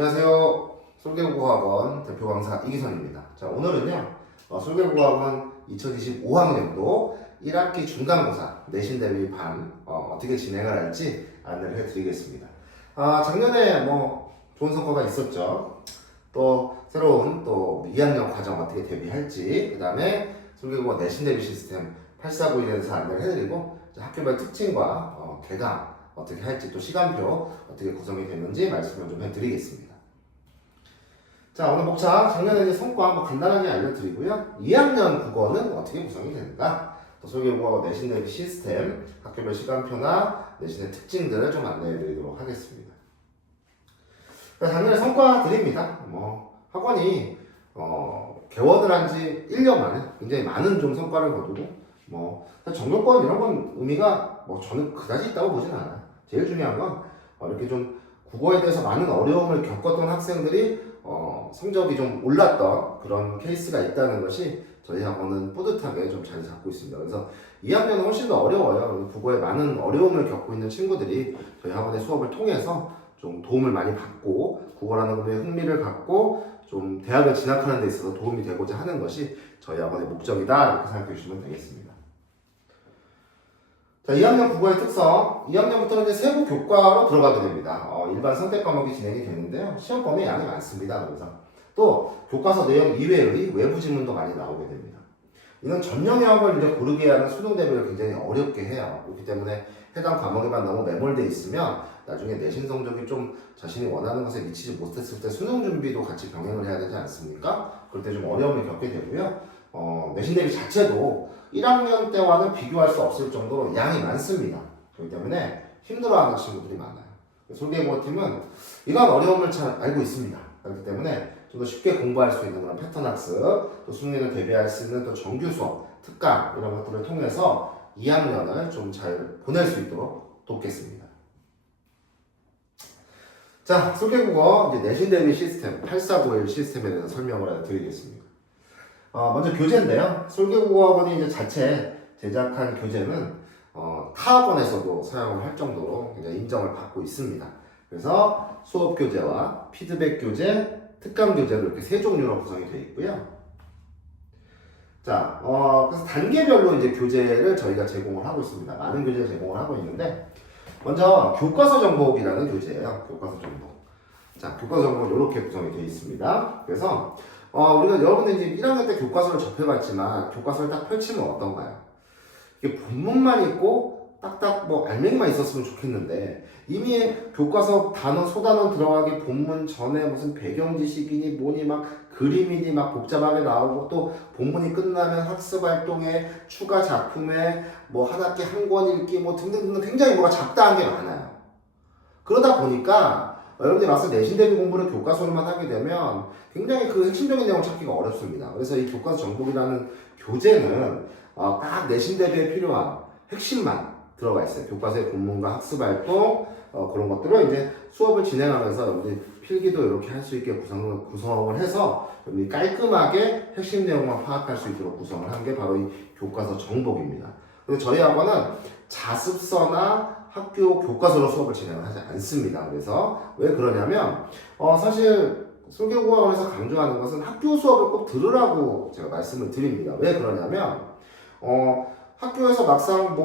안녕하세요. 솔개국어학원 대표 강사 이기선입니다. 자, 오늘은요, 솔개국어학원 2025학년도 1학기 중간고사 내신 대비 반 어떻게 진행을 할지 안내를 해드리겠습니다. 작년에 좋은 성과가 있었죠. 또 새로운 또 2학년 과정 어떻게 대비할지, 그 다음에 솔개국어 내신 대비 시스템 849에 대해서 안내를 해드리고, 학교별 특징과 개강 어떻게 할지, 또 시간표 어떻게 구성이 됐는지 말씀을 좀 해드리겠습니다. 자, 오늘 목차 작년에 이제 성과 한번 간단하게 알려드리고요. 2학년 국어는 어떻게 구성이 되는가, 또 솔개국어 내신 대비 시스템, 학교별 시간표나 내신의 특징들을 좀 안내해드리도록 하겠습니다. 작년에 성과 드립니다. 학원이 개원을 한 지 1년 만에 굉장히 많은 좀 성과를 거두고, 전교권 이런 건 의미가 저는 그다지 있다고 보진 않아요. 제일 중요한 건 이렇게 좀 국어에 대해서 많은 어려움을 겪었던 학생들이 성적이 좀 올랐던 그런 케이스가 있다는 것이 저희 학원은 뿌듯하게 좀 자리 잡고 있습니다. 그래서 2학년은 훨씬 더 어려워요. 국어에 많은 어려움을 겪고 있는 친구들이 저희 학원의 수업을 통해서 좀 도움을 많이 받고, 국어라는 것에 흥미를 갖고 좀 대학을 진학하는 데 있어서 도움이 되고자 하는 것이 저희 학원의 목적이다, 이렇게 생각해 주시면 되겠습니다. 자, 2학년 국어의 특성, 2학년부터는 이제 세부 교과로 들어가게 됩니다. 일반 선택 과목이 진행이 되는데요. 시험 범위 양이 많습니다. 그래서 또 교과서 내용 이외의 외부 지문도 많이 나오게 됩니다. 이는 전 영역을 이제 고르게 하는 수능 대비를 굉장히 어렵게 해요. 그렇기 때문에 해당 과목에만 너무 매몰돼 있으면 나중에 내신 성적이 좀 자신이 원하는 것에 미치지 못했을 때 수능 준비도 같이 병행을 해야 되지 않습니까? 그럴 때 좀 어려움을 겪게 되고요. 내신 대비 자체도 1학년 때와는 비교할 수 없을 정도로 양이 많습니다. 그렇기 때문에 힘들어하는 친구들이 많아요. 솔개국어팀은 이런 어려움을 잘 알고 있습니다. 그렇기 때문에 좀 더 쉽게 공부할 수 있는 그런 패턴 학습, 또 수능에는 대비할 수 있는 또 정규 수업, 특강 이런 것들을 통해서 2학년을 좀 잘 보낼 수 있도록 돕겠습니다. 자, 솔개국어 이제 내신 대비 시스템 8491 시스템에 대해서 설명을 드리겠습니다. 먼저 교재인데요. 솔개국어학원이 이제 자체 제작한 교재는 타 학원에서도 사용을 할 정도로 굉장히 인정을 받고 있습니다. 그래서 수업 교재와 피드백 교재, 특강 교재로 이렇게 세 종류로 구성이 되어 있고요. 자, 그래서 단계별로 이제 교재를 저희가 제공을 하고 있습니다. 많은 교재를 제공을 하고 있는데, 먼저 교과서 정복이라는 교재예요. 교과서 정복. 자, 교과서 정복은 이렇게 구성이 되어 있습니다. 그래서 우리가 여러분들이 이제 1학년 때 교과서를 접해봤지만 교과서를 딱 펼치면 어떤가요? 이게 본문만 있고 딱딱 알맹이만 있었으면 좋겠는데, 이미 교과서 단어, 소단원 들어가기 본문 전에 무슨 배경 지식이니 뭐니 막 그림이니 막 복잡하게 나오고, 또 본문이 끝나면 학습 활동에 추가 작품에 한 학기 한 권 읽기 등등등 굉장히 뭐가 잡다한 게 많아요. 그러다 보니까 여러분들이 막상 내신 대비 공부를 교과서로만 하게 되면 굉장히 그 핵심적인 내용을 찾기가 어렵습니다. 그래서 이 교과서 정복이라는 교재는 딱 내신 대비에 필요한 핵심만 들어가 있어요. 교과서의 본문과 학습 활동 그런 것들을 이제 수업을 진행하면서 여러분들이 필기도 이렇게 할 수 있게 구성을 해서 여러분들이 깔끔하게 핵심 내용만 파악할 수 있도록 구성을 한 게 바로 이 교과서 정복입니다. 그리고 저희 학원은 자습서나 학교 교과서로 수업을 진행을 하지 않습니다. 그래서 왜 그러냐면 사실 솔개국어학원에서 강조하는 것은 학교 수업을 꼭 들으라고 제가 말씀을 드립니다. 왜 그러냐면 학교에서 막상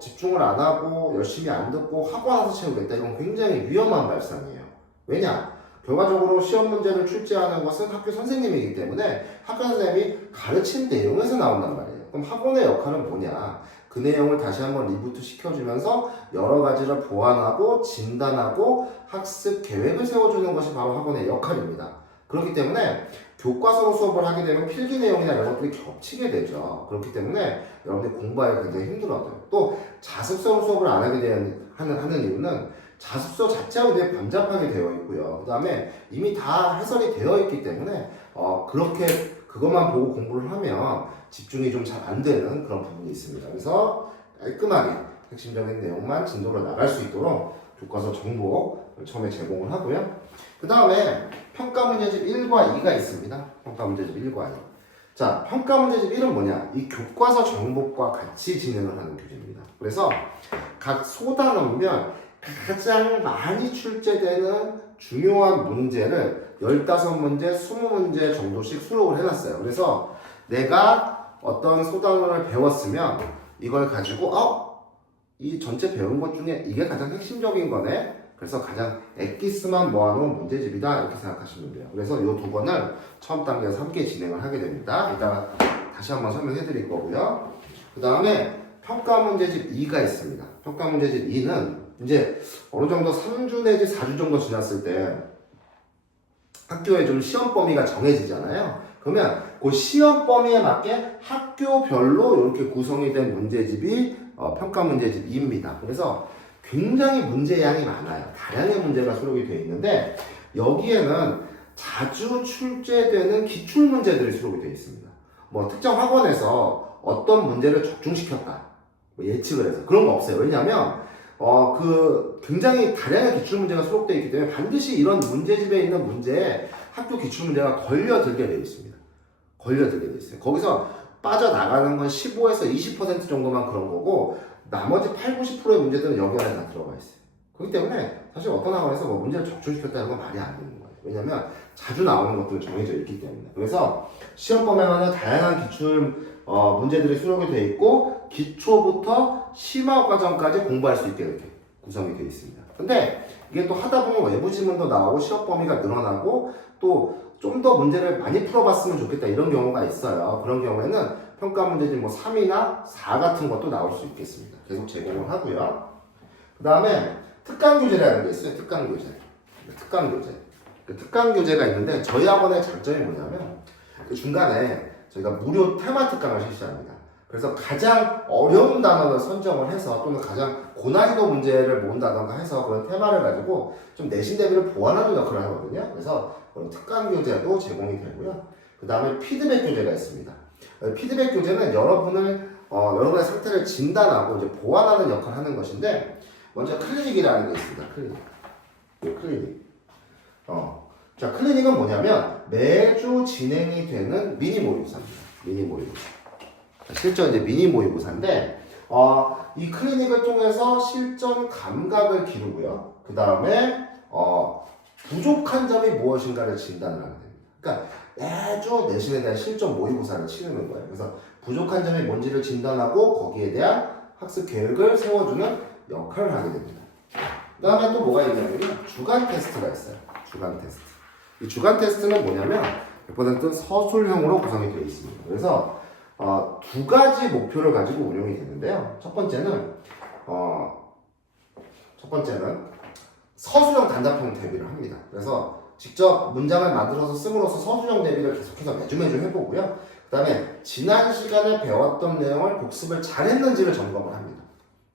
집중을 안 하고 열심히 안 듣고 학원 와서 채우겠다, 이건 굉장히 위험한 발상이에요. 왜냐? 결과적으로 시험 문제를 출제하는 것은 학교 선생님이기 때문에 학교 선생님이 가르친 내용에서 나온단 말이에요. 그럼 학원의 역할은 뭐냐? 그 내용을 다시 한번 리부트 시켜주면서 여러 가지를 보완하고 진단하고 학습 계획을 세워주는 것이 바로 학원의 역할입니다. 그렇기 때문에 교과서로 수업을 하게 되면 필기 내용이나 이런 것들이 겹치게 되죠. 그렇기 때문에 여러분들이 공부하기가 굉장히 힘들어져요. 또 자습서로 수업을 안 하게 하는 이유는 자습서 자체가 굉장히 번잡하게 되어 있고요. 그 다음에 이미 다 해설이 되어 있기 때문에 그렇게 그것만 보고 공부를 하면 집중이 좀 잘 안 되는 그런 부분이 있습니다. 그래서 깔끔하게 핵심적인 내용만 진도로 나갈 수 있도록 교과서 정보를 처음에 제공을 하고요. 그 다음에 평가 문제집 1과 2가 있습니다. 평가 문제집 1과 2. 자, 평가 문제집 1은 뭐냐? 이 교과서 정복과 같이 진행을 하는 교재입니다. 그래서 각 소단원별 가장 많이 출제되는 중요한 문제를 15문제, 20문제 정도씩 수록을 해놨어요. 그래서 내가 어떤 소단원을 배웠으면 이걸 가지고 이 전체 배운 것 중에 이게 가장 핵심적인 거네. 그래서 가장 엑기스만 모아놓은 문제집이다 이렇게 생각하시면 돼요. 그래서 이 두 권을 처음 단계에서 함께 진행을 하게 됩니다. 이따가 다시 한번 설명해 드릴 거고요. 그 다음에 평가 문제집 2가 있습니다. 평가 문제집 2는 이제 어느 정도 3주 내지 4주 정도 지났을 때 학교에 좀 시험 범위가 정해지잖아요. 그러면 그 시험 범위에 맞게 학교별로 이렇게 구성이 된 문제집이 평가 문제집 2입니다. 그래서 굉장히 문제량이 많아요. 다량의 문제가 수록이 되어 있는데 여기에는 자주 출제되는 기출 문제들이 수록이 되어 있습니다. 뭐 특정 학원에서 어떤 문제를 적중시켰다, 뭐 예측을 해서 그런 거 없어요. 왜냐하면 굉장히 다량의 기출 문제가 수록되어 있기 때문에 반드시 이런 문제집에 있는 문제에 학교 기출 문제가 걸려들게 되어 있습니다. 걸려들게 되어 있어요. 거기서 빠져나가는 건 15에서 20% 정도만 그런 거고 나머지 8, 90%의 문제들은 여기 안에 다 들어가 있어요. 그렇기 때문에 사실 어떤 학원에서 뭐 문제를 적중시켰다는 건 말이 안 되는 거예요. 왜냐면 자주 나오는 것들은 정해져 있기 때문에. 그래서 시험 범위에는 다양한 기출 문제들이 수록이 되어 있고 기초부터 심화 과정까지 공부할 수 있게 이렇게 구성이 되어 있습니다. 근데 이게 또 하다 보면 외부 지문도 나오고 시험 범위가 늘어나고 또 좀 더 문제를 많이 풀어봤으면 좋겠다 이런 경우가 있어요. 그런 경우에는 평가 문제집 뭐 3이나 4 같은 것도 나올 수 있겠습니다. 계속 제공을 하고요. 그 다음에 특강 교재라는 게 있어요. 특강 교재. 특강 교재. 특강 교재가 있는데 저희 학원의 장점이 뭐냐면 그 중간에 저희가 무료 테마 특강을 실시합니다. 그래서 가장 어려운 단어를 선정을 해서 또는 가장 고난이도 문제를 모은다던가 해서 그런 테마를 가지고 좀 내신 대비를 보완하는 역할을 하거든요. 그래서 그런 특강 교재도 제공이 되고요. 그 다음에 피드백 교재가 있습니다. 피드백 교재는 여러분의 상태를 진단하고 이제 보완하는 역할을 하는 것인데 먼저 클리닉이라는 게 있습니다. 클리닉. 자, 클리닉은 뭐냐면 매주 진행이 되는 미니 모의고사입니다. 미니 모의고사. 실전 이제 미니 모의고사인데 이 클리닉을 통해서 실전 감각을 기르고요. 그 다음에 부족한 점이 무엇인가를 진단을 하게 됩니다. 그러니까 매주 내신에 대한 실전 모의고사를 치르는 거예요. 그래서 부족한 점이 뭔지를 진단하고 거기에 대한 학습 계획을 세워주는 역할을 하게 됩니다. 그 다음에 또 뭐가 있냐면요. 주간 테스트가 있어요. 주간 테스트. 이 주간 테스트는 뭐냐면 100% 서술형으로 구성이 되어 있습니다. 그래서 두 가지 목표를 가지고 운영이 되는데요. 첫 번째는 서술형 단답형 대비를 합니다. 그래서 직접 문장을 만들어서 씀으로써 서술형 대비를 계속해서 매주 해보고요. 그 다음에 지난 시간에 배웠던 내용을 복습을 잘했는지를 점검을 합니다.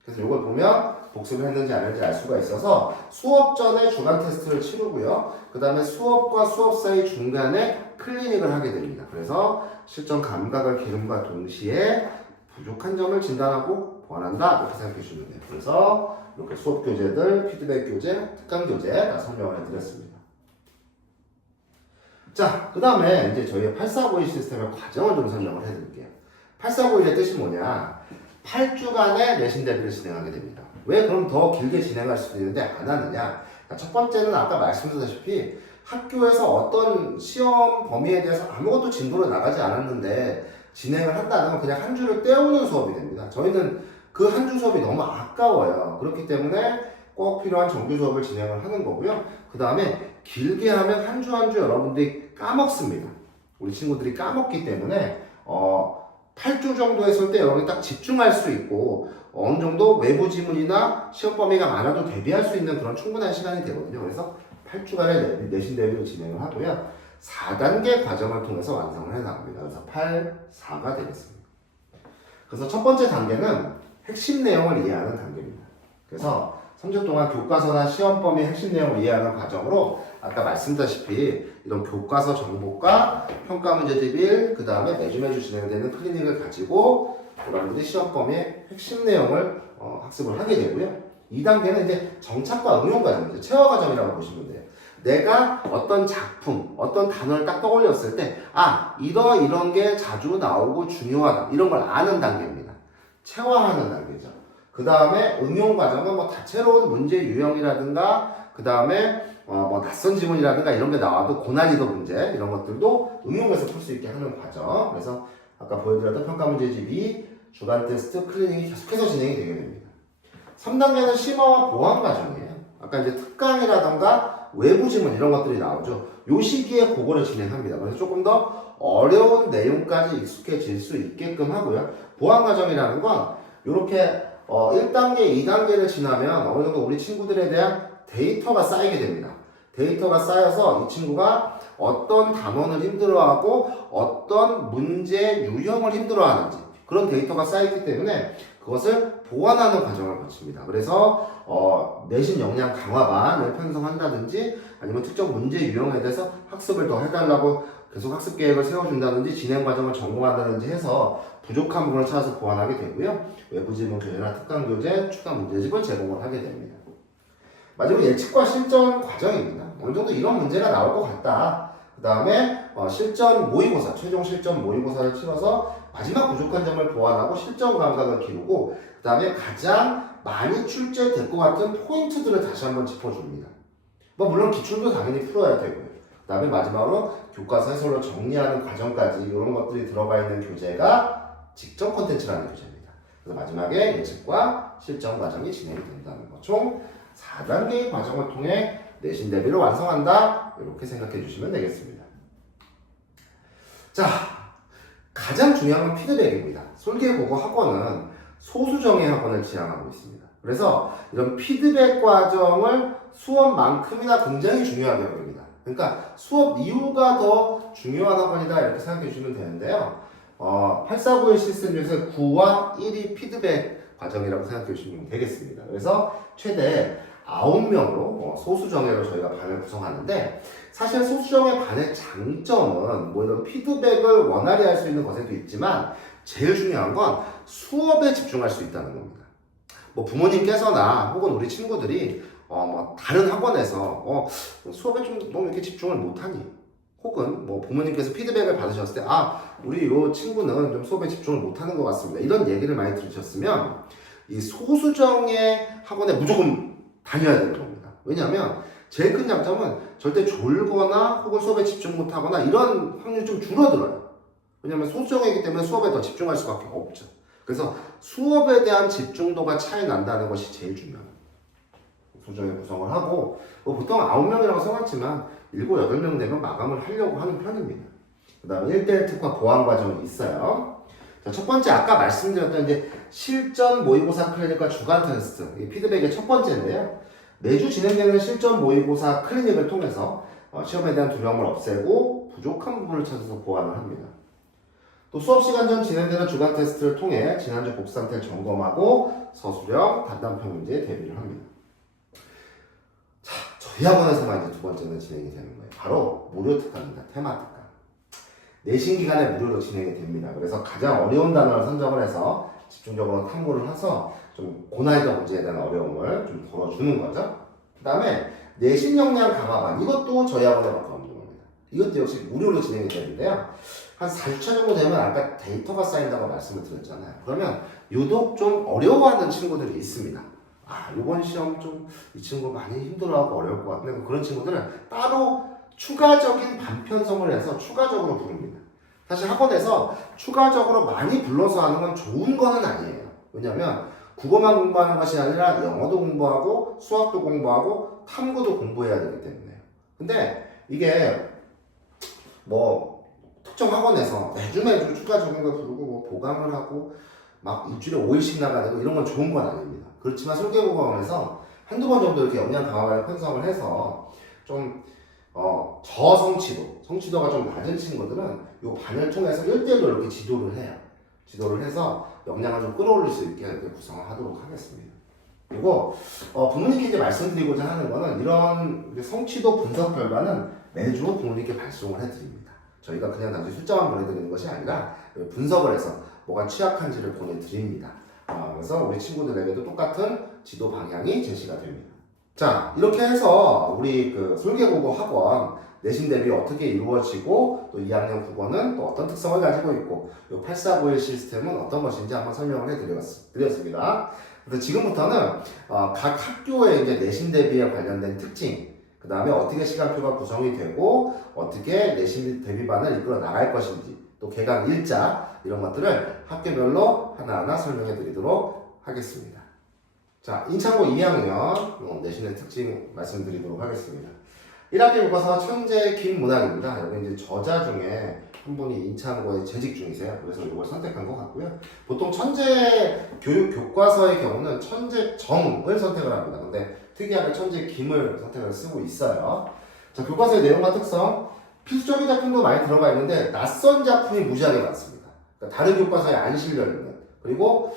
그래서 이걸 보면 복습을 했는지 안 했는지 알 수가 있어서 수업 전에 주간 테스트를 치르고요. 그 다음에 수업과 수업 사이 중간에 클리닉을 하게 됩니다. 그래서 실전 감각을 기름과 동시에 부족한 점을 진단하고 보완한다 이렇게 생각해 주시면 돼요. 그래서 이렇게 수업 교재들, 피드백 교재, 특강 교재 다 설명을 해드렸습니다. 자, 그 다음에 이제 저희의 8491 시스템의 과정을 좀 설명을 해드릴게요. 8491의 뜻이 뭐냐? 8주간의 내신 대비를 진행하게 됩니다. 왜 그럼 더 길게 진행할 수도 있는데 안 하느냐? 첫 번째는 아까 말씀드렸다시피 학교에서 어떤 시험 범위에 대해서 아무것도 진도를 나가지 않았는데 진행을 한다는 건 그냥 한 주를 때우는 수업이 됩니다. 저희는 그 한 주 수업이 너무 아까워요. 그렇기 때문에 꼭 필요한 정규 수업을 진행을 하는 거고요. 그 다음에 길게 하면 한 주 한 주 여러분들이 까먹습니다. 우리 친구들이 까먹기 때문에 8주 정도 했을 때 여러분이 딱 집중할 수 있고 어느 정도 외부 지문이나 시험 범위가 많아도 대비할 수 있는 그런 충분한 시간이 되거든요. 그래서 8주간의 내신 대비를 진행을 하고요. 4단계 과정을 통해서 완성을 해 나갑니다. 그래서 8, 4가 되겠습니다. 그래서 첫 번째 단계는 핵심 내용을 이해하는 단계입니다. 그래서 3주 동안 교과서나 시험 범위 핵심 내용을 이해하는 과정으로 아까 말씀드렸다시피 이런 교과서 정보과 평가 문제집 1, 그 다음에 매주 진행되는 클리닉을 가지고 여러분들이 시험 범위의 핵심 내용을 학습을 하게 되고요. 2단계는 이제 정착과 응용 과정이죠. 체화 과정이라고 보시면 돼요. 내가 어떤 작품, 어떤 단어를 딱 떠올렸을 때 이런 게 자주 나오고 중요하다. 이런 걸 아는 단계입니다. 체화하는 단계죠. 그 다음에 응용 과정은 뭐 다채로운 문제 유형이라든가 그 다음에 뭐 낯선 지문이라든가 이런 게 나와도 고난이도 문제 이런 것들도 응용해서 풀 수 있게 하는 과정. 그래서 아까 보여드렸던 평가 문제집 2, 주간 테스트, 클리닉이 계속해서 진행이 되게 됩니다. 3단계는 심화와 보완 과정이에요. 아까 이제 특강이라던가 외부 지문 이런 것들이 나오죠. 요 시기에 그거를 진행합니다. 그래서 조금 더 어려운 내용까지 익숙해질 수 있게끔 하고요. 보완 과정이라는 건 이렇게 1단계, 2단계를 지나면 어느 정도 우리 친구들에 대한 데이터가 쌓이게 됩니다. 데이터가 쌓여서 이 친구가 어떤 단원을 힘들어하고 어떤 문제 유형을 힘들어하는지 그런 데이터가 쌓이기 때문에 그것을 보완하는 과정을 거칩니다. 그래서 내신 역량 강화반을 편성한다든지 아니면 특정 문제 유형에 대해서 학습을 더 해달라고 계속 학습 계획을 세워준다든지 진행 과정을 전공한다든지 해서 부족한 부분을 찾아서 보완하게 되고요. 외부 지문 교재나 특강 교재, 추가 문제집을 제공을 하게 됩니다. 마지막 예측과 실전 과정입니다. 어느 정도 이런 문제가 나올 것 같다. 그 다음에 실전 모의고사, 최종 실전 모의고사를 치러서 마지막 부족한 점을 보완하고 실전 감각을 기르고 그 다음에 가장 많이 출제될 것 같은 포인트들을 다시 한번 짚어줍니다. 뭐 물론 기출도 당연히 풀어야 되고요. 그 다음에 마지막으로 교과서 해설을 정리하는 과정까지 이런 것들이 들어가 있는 교재가 직전 콘텐츠라는 교재입니다. 그래서 마지막에 예측과 실전 과정이 진행이 된다는 것. 총 4단계의 과정을 통해 내신 대비를 완성한다. 이렇게 생각해 주시면 되겠습니다. 자, 가장 중요한 건 피드백입니다. 솔개국어 학원은 소수정예 학원을 지향하고 있습니다. 그래서 이런 피드백 과정을 수업만큼이나 굉장히 중요하게 보입니다. 그러니까 수업 이후가 더 중요한 학원이다 이렇게 생각해 주시면 되는데요. 8491 시스템 중에서 9와 1이 피드백 과정이라고 생각해 주시면 되겠습니다. 그래서 최대 9명으로 소수정예로 저희가 반을 구성하는데 사실 소수정예 반의 장점은 뭐 이런 피드백을 원활히 할 수 있는 것에도 있지만 제일 중요한 건 수업에 집중할 수 있다는 겁니다. 뭐 부모님께서나 혹은 우리 친구들이 뭐 다른 학원에서 수업에 좀 너무 이렇게 집중을 못하니 혹은 뭐 부모님께서 피드백을 받으셨을 때 우리 이 친구는 좀 수업에 집중을 못하는 것 같습니다. 이런 얘기를 많이 들으셨으면 이 소수정예 학원에 무조건 다녀야 되는 겁니다. 왜냐하면 제일 큰 장점은 절대 졸거나 혹은 수업에 집중 못하거나 이런 확률이 좀 줄어들어요. 왜냐하면 소수정예이기 때문에 수업에 더 집중할 수밖에 없죠. 그래서 수업에 대한 집중도가 차이 난다는 것이 제일 중요합니다. 소수정예 구성을 하고 보통 9명이라고 써놨지만 7, 8명 되면 마감을 하려고 하는 편입니다. 그 다음에 1대1 특화 보완 과정이 있어요. 자, 첫 번째 아까 말씀드렸던 이제 실전 모의고사 클리닉과 주간 테스트 이 피드백의 첫 번째인데요. 매주 진행되는 실전 모의고사 클리닉을 통해서 시험에 대한 두려움을 없애고 부족한 부분을 찾아서 보완을 합니다. 또 수업 시간 전 진행되는 주간 테스트를 통해 지난주 복습 상태를 점검하고 서술형, 단답형 문제에 대비를 합니다. 자, 저희 학원에서만 이제 두 번째는 진행이 되는 거예요. 바로 무료 특강입니다. 테마 특강. 내신 기간에 무료로 진행이 됩니다. 그래서 가장 어려운 단어를 선정을 해서 집중적으로 탐구를 해서 좀 고난이도 문제에 대한 어려움을 좀 덜어주는 거죠. 그 다음에 내신 역량 강화반 이것도 저희 학원에밖에 없는 겁니다. 이것도 역시 무료로 진행이 되는데요. 한 4주차 정도 되면 아까 데이터가 쌓인다고 말씀을 드렸잖아요. 그러면 유독 좀 어려워하는 친구들이 있습니다. 이번 시험 좀 이 친구 많이 힘들어하고 어려울 것 같은데 그런 친구들은 따로 추가적인 반편성을 해서 추가적으로 부릅니다. 사실 학원에서 추가적으로 많이 불러서 하는 건 좋은 거는 아니에요. 왜냐면 국어만 공부하는 것이 아니라 영어도 공부하고 수학도 공부하고 탐구도 공부해야 되기 때문에요. 근데 이게 뭐 특정 학원에서 매주 추가적인 걸 부르고 뭐 보강을 하고 막 일주일에 5일씩 나가고 이런 건 좋은 건 아닙니다. 그렇지만 설계국어원에서 한두 번 정도 이렇게 역량 강화반을 편성을 해서 좀 성취도가 좀 낮은 친구들은 이 반을 통해서 1대1로 이렇게 지도를 해요. 지도를 해서 역량을 좀 끌어올릴 수 있게 이렇게 구성을 하도록 하겠습니다. 그리고 부모님께 이제 말씀드리고자 하는 거는 이런 성취도 분석 결과는 매주 부모님께 발송을 해드립니다. 저희가 그냥 단지 숫자만 보내드리는 것이 아니라 분석을 해서 뭐가 취약한지를 보내드립니다. 그래서 우리 친구들에게도 똑같은 지도 방향이 제시가 됩니다. 자, 이렇게 해서 우리 그 솔개국어 학원 내신 대비 어떻게 이루어지고 또 2학년 국어는 또 어떤 특성을 가지고 있고 이 8491 시스템은 어떤 것인지 한번 설명을 해드렸습니다. 그래서 지금부터는 각 학교의 이제 내신 대비에 관련된 특징, 그 다음에 어떻게 시간표가 구성이 되고 어떻게 내신 대비반을 이끌어 나갈 것인지, 또 개강 일자 이런 것들을 학교별로 하나하나 설명해 드리도록 하겠습니다. 자, 인창고 2학년 내신의 특징 말씀드리도록 하겠습니다. 1학기 교과서 천재 김문학입니다. 여기 이제 저자 중에 한 분이 인창고에 재직 중이세요. 그래서 이걸 선택한 것 같고요. 보통 천재 교육 교과서의 경우는 천재 정을 선택을 합니다. 근데 특이하게 천재 김을 선택을 쓰고 있어요. 자, 교과서의 내용과 특성. 필수적인 작품도 많이 들어가 있는데 낯선 작품이 무지하게 많습니다. 그러니까 다른 교과서에 안 실려 있는. 그리고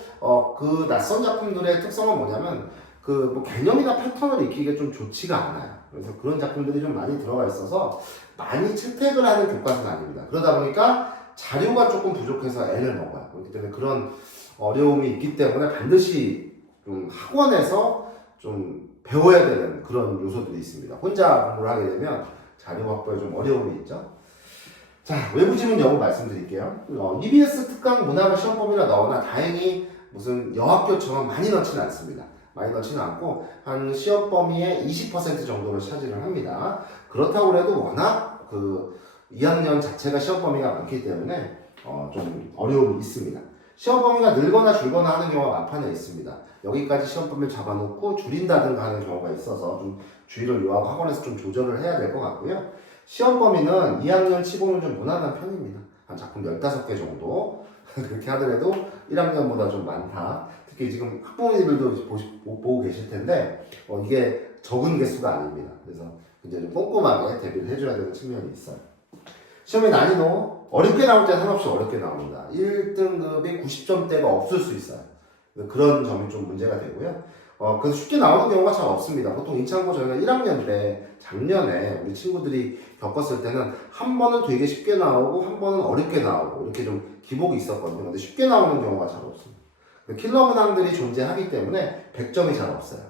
그 낯선 작품들의 특성은 뭐냐면 뭐 개념이나 패턴을 익히기가 좀 좋지가 않아요. 그래서 그런 작품들이 좀 많이 들어가 있어서 많이 채택을 하는 교과서는 아닙니다. 그러다 보니까 자료가 조금 부족해서 애를 먹어요. 그렇기 때문에 그런 어려움이 있기 때문에 반드시 좀 학원에서 좀 배워야 되는 그런 요소들이 있습니다. 혼자 공부를 하게 되면 자료 확보에 좀 어려움이 있죠. 자, 외부 지문 여부 말씀드릴게요. EBS 특강 문화가 시험 범위가 나오나 다행히 무슨 여학교처럼 많이 넣지는 않습니다. 많이 넣지는 않고 한 시험 범위의 20% 정도를 차지를 합니다. 그렇다고 해도 워낙 그 2학년 자체가 시험 범위가 많기 때문에 좀 어려움이 있습니다. 시험 범위가 늘거나 줄거나 하는 경우가 막판에 있습니다. 여기까지 시험 범위를 잡아놓고 줄인다든가 하는 경우가 있어서 좀 주의를 요하고 학원에서 좀 조절을 해야 될 것 같고요. 시험 범위는 2학년 치고는 좀 무난한 편입니다. 한 작품 15개 정도. 그렇게 하더라도 1학년보다 좀 많다. 특히 지금 학부모님들도 보고 계실 텐데 이게 적은 개수가 아닙니다. 그래서 굉장히 좀 꼼꼼하게 대비를 해줘야 되는 측면이 있어요. 시험의 난이도 어렵게 나올 때는 한없이 어렵게 나옵니다. 1등급이 90점대가 없을 수 있어요. 그런 점이 좀 문제가 되고요. 그래서 쉽게 나오는 경우가 잘 없습니다. 보통 인창고 저희가 1학년 때 작년에 우리 친구들이 겪었을 때는 한 번은 되게 쉽게 나오고 한 번은 어렵게 나오고 이렇게 좀 기복이 있었거든요. 근데 쉽게 나오는 경우가 잘 없습니다. 킬러 문항들이 존재하기 때문에 100점이 잘 없어요.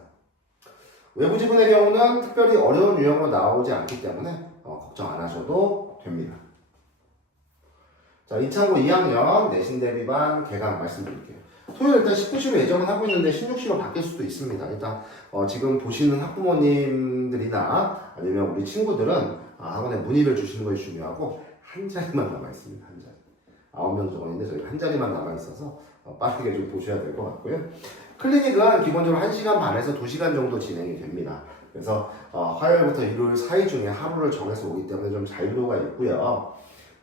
외부 지문의 경우는 특별히 어려운 유형으로 나오지 않기 때문에 걱정 안 하셔도 됩니다. 자, 인창고 2학년 내신 대비반 개강 말씀드릴게요. 토요일 일단 19시로 예정을 하고 있는데 16시로 바뀔 수도 있습니다. 일단 지금 보시는 학부모님들이나 아니면 우리 친구들은 학원에 문의를 주시는 것이 중요하고 한 자리만 남아 있습니다. 한 자리. 9명 정도인데 저희 한 자리만 남아 있어서 빠르게 좀 보셔야 될 것 같고요. 클리닉은 기본적으로 1시간 반에서 2시간 정도 진행이 됩니다. 그래서 화요일부터 일요일 사이 중에 하루를 정해서 오기 때문에 좀 자유도가 있고요.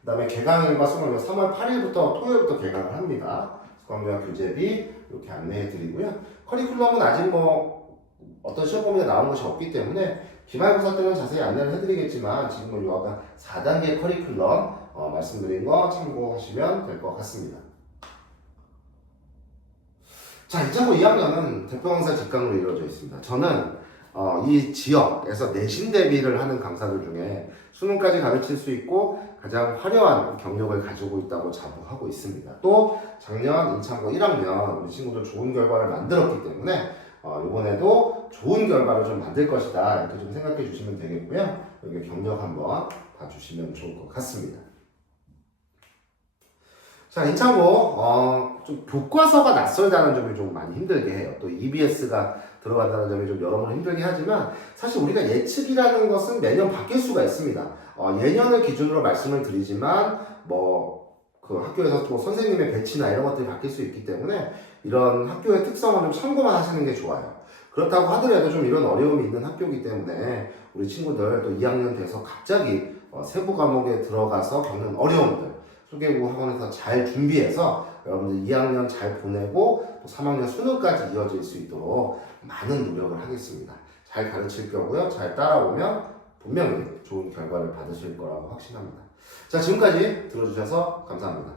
그 다음에 개강일과 수강은 3월 8일부터 토요일부터 개강을 합니다. 수강료와 교재비 이렇게 안내해 드리고요. 커리큘럼은 아직 어떤 시험 범위가 나온 것이 없기 때문에 기말고사 때는 자세히 안내를 해드리겠지만 지금은 요아가 4단계 커리큘럼 말씀드린 거 참고하시면 될 것 같습니다. 자, 인창고 2학년은 대표 강사 직강으로 이루어져 있습니다. 저는 이 지역에서 내신 대비를 하는 강사들 중에 수능까지 가르칠 수 있고 가장 화려한 경력을 가지고 있다고 자부하고 있습니다. 또 작년 인창고 1학년 우리 친구들 좋은 결과를 만들었기 때문에 이번에도 좋은 결과를 좀 만들 것이다 이렇게 좀 생각해 주시면 되겠고요. 여기 경력 한번 봐주시면 좋을 것 같습니다. 자, 인창고 좀 교과서가 낯설다는 점이 좀 많이 힘들게 해요. 또 EBS가 들어간다는 점이 좀 여러모로 힘들게 하지만 사실 우리가 예측이라는 것은 매년 바뀔 수가 있습니다. 예년을 기준으로 말씀을 드리지만 그 학교에서 또 선생님의 배치나 이런 것들이 바뀔 수 있기 때문에 이런 학교의 특성을 좀 참고만 하시는 게 좋아요. 그렇다고 하더라도 좀 이런 어려움이 있는 학교이기 때문에 우리 친구들 또 2학년 돼서 갑자기 세부 과목에 들어가서 겪는 어려움들 소개국 학원에서 잘 준비해서 여러분들 2학년 잘 보내고 또 3학년 수능까지 이어질 수 있도록 많은 노력을 하겠습니다. 잘 가르칠 거고요. 잘 따라오면 분명히 좋은 결과를 받으실 거라고 확신합니다. 자, 지금까지 들어주셔서 감사합니다.